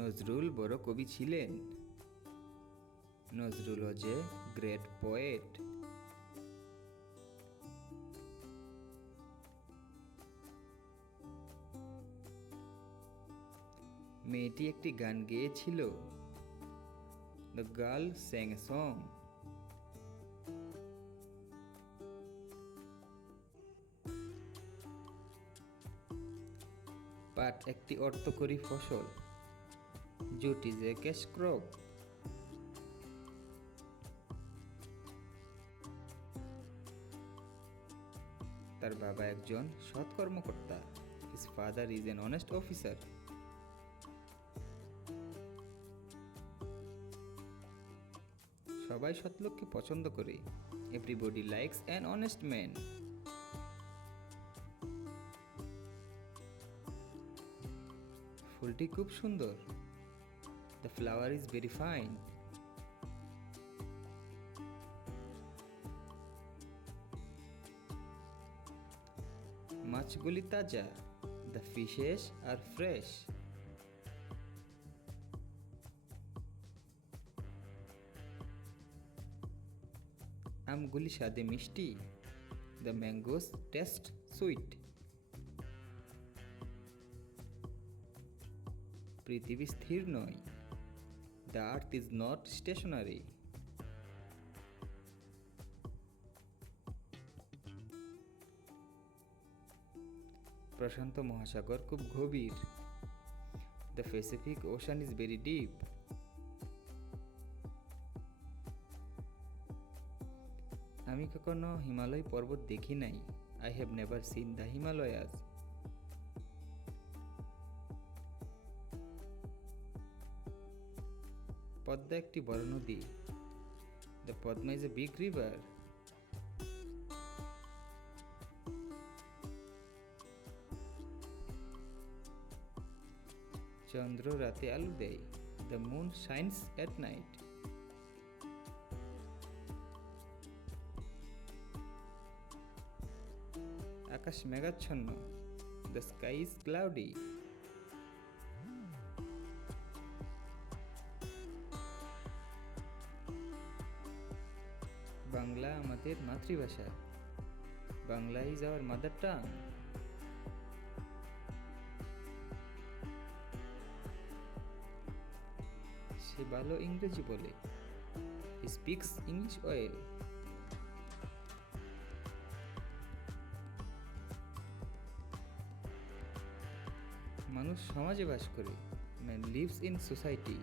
নজরুল বড় কবি ছিলেন। Nazrul was a great poet. মেয়েটি একটি গান গেয়েছিল। The girl sang a song. পাট একটি অর্থকরী ফসল। Jute is a cash crop. তার বাবা একজন সৎ কর্মকর্তা। His father is an honest officer. সবাই সৎ লোককে পছন্দ করে। Everybody likes an honest man. ফুলটি খুব সুন্দর। The flower is very fine. মাছগুলি তাজা। The fishes are fresh. আমগুলি স্বাদে মিষ্টি। The mangoes taste sweet. পৃথিবী স্থির নয়। The earth is not stationary. প্রশান্ত মহাসাগর খুব গভীর। The Pacific Ocean is very deep. আমি কখনো হিমালয় পর্বত দেখি নাই। I have never seen the Himalayas. Padma একটি বড় নদী। The Padma is a big river. চন্দ্র রাতে আলো দেয়। The moon shines at night. আকাশ মেঘাচ্ছন্ন। The sky is cloudy. Bangla আমাদের মাতৃভাষা। Bangla is our mother tongue. সে ভালো ইংরেজি বলে। He speaks English well. মানুষ সমাজে বাস করে। Man lives in society.